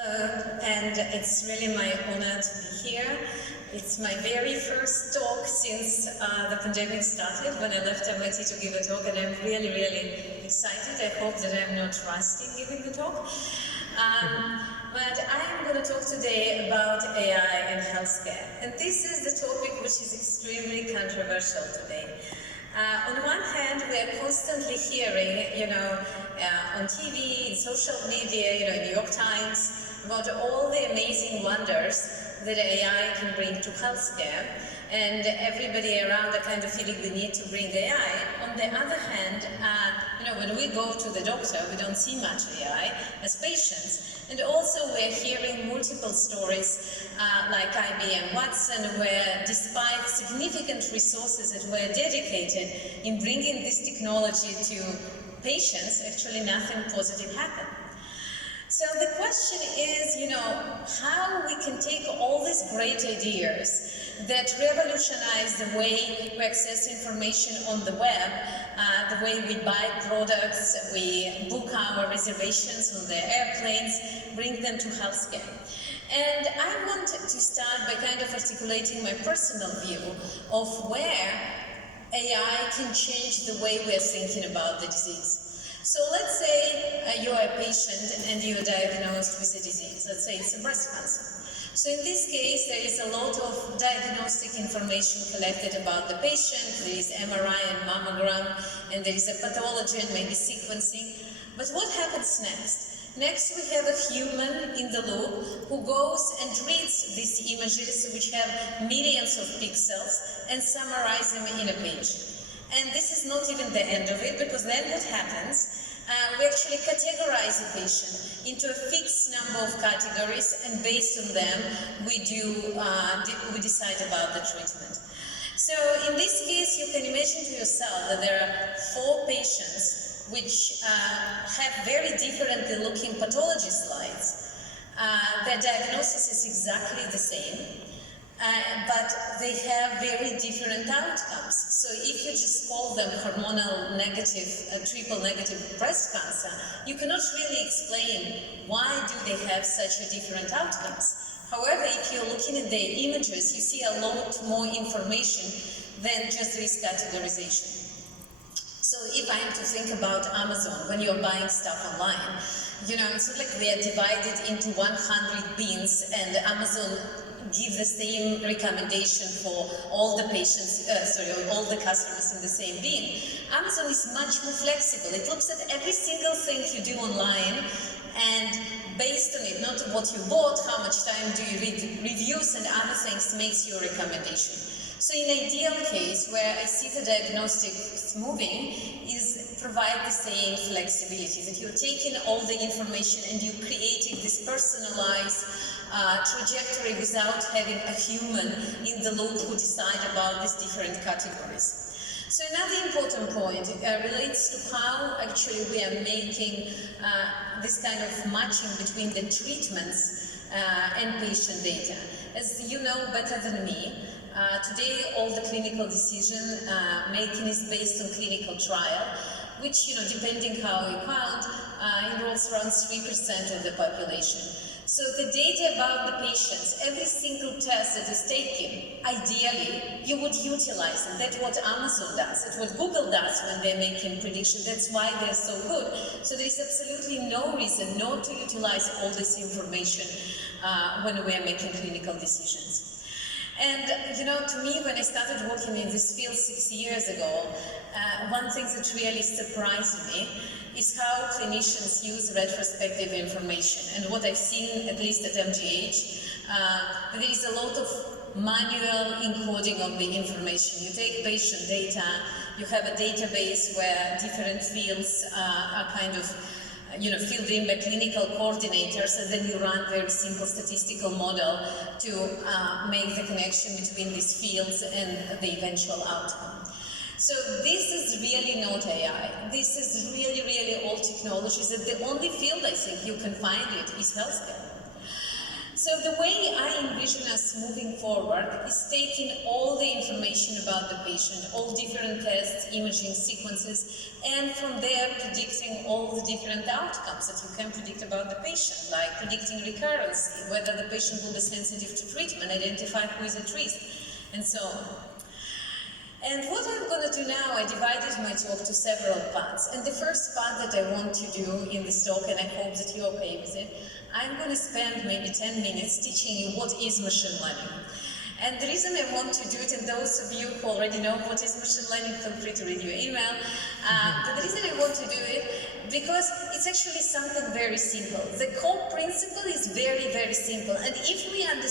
And it's really my honor to be here. It's my very first talk since the pandemic started, when I left MIT to give a talk, and I'm really, really excited. I hope that I'm not rusty giving the talk. But I am going to talk today about AI and healthcare. And this is the topic which is extremely controversial today. On one hand, we are constantly hearing, on TV, in social media, New York Times, about all the amazing wonders that AI can bring to healthcare, and everybody around are kind of feeling the need to bring AI. On the other hand, when we go to the doctor, we don't see much AI as patients. And also we're hearing multiple stories like IBM Watson, where despite significant resources that were dedicated in bringing this technology to patients, actually nothing positive happened. So the question is, how we can take all these great ideas that revolutionize the way we access information on the web, the way we buy products, we book our reservations on the airplanes, bring them to healthcare. And I want to start by kind of articulating my personal view of where AI can change the way we are thinking about the disease. So let's say you are a patient and you are diagnosed with a disease. Let's say it's a breast cancer. So in this case, there is a lot of diagnostic information collected about the patient. There is MRI and mammogram, and there is a pathology and maybe sequencing. But what happens next? Next, we have a human in the loop who goes and reads these images, which have millions of pixels, and summarize them in a page. And this is not even the end of it, because then what happens? We actually categorize a patient into a fixed number of categories, and based on them, we decide about the treatment. So in this case, you can imagine to yourself that there are 4 patients which have very differently looking pathology slides. Their diagnosis is exactly the same. But they have very different outcomes. So if you just call them hormonal negative, triple negative breast cancer, you cannot really explain why do they have such a different outcomes. However, if you're looking at their images, you see a lot more information than just this categorization. So if I am to think about Amazon, when you're buying stuff online, it's not like they are divided into 100 bins and Amazon give the same recommendation for all the patients, all the customers in the same bin. Amazon is much more flexible. It looks at every single thing you do online, and based on it, not what you bought, how much time do you read reviews and other things, makes your recommendation. So in ideal case, where I see the diagnostics moving, is provide the same flexibility, that you're taking all the information and you're creating this personalized trajectory without having a human in the loop who decide about these different categories. So another important point relates to how actually we are making this kind of matching between the treatments and patient data. As you know better than me, today all the clinical decision making is based on clinical trial, which, depending how you count, enrolls around 3% of the population. So the data about the patients, every single test that is taken, ideally, you would utilize it. That's what Amazon does. That's what Google does when they're making predictions. That's why they're so good. So there is absolutely no reason not to utilize all this information when we're making clinical decisions. And, to me, when I started working in this field 6 years ago, one thing that really surprised me is how clinicians use retrospective information. And what I've seen, at least at MGH, there is a lot of manual encoding of the information. You take patient data, you have a database where different fields are kind of filled in by clinical coordinators, and then you run a very simple statistical model to make the connection between these fields and the eventual outcome. So this is really not AI. This is really, really old technologies, and the only field I think you can find it is healthcare. So the way I envision us moving forward is taking all the information about the patient, all different tests, imaging sequences, and from there predicting all the different outcomes that you can predict about the patient, like predicting recurrence, whether the patient will be sensitive to treatment, identify who is at risk, and so on. And what I'm going to do now, I divided my talk to several parts. And the first part that I want to do in this talk, and I hope that you're okay with it, I'm going to spend maybe 10 minutes teaching you what is machine learning. And the reason I want to do it, and those of you who already know what is machine learning, feel free to read your email. But the reason I want to do it, because it's actually something very simple. The core principle is very, very simple. And if we understand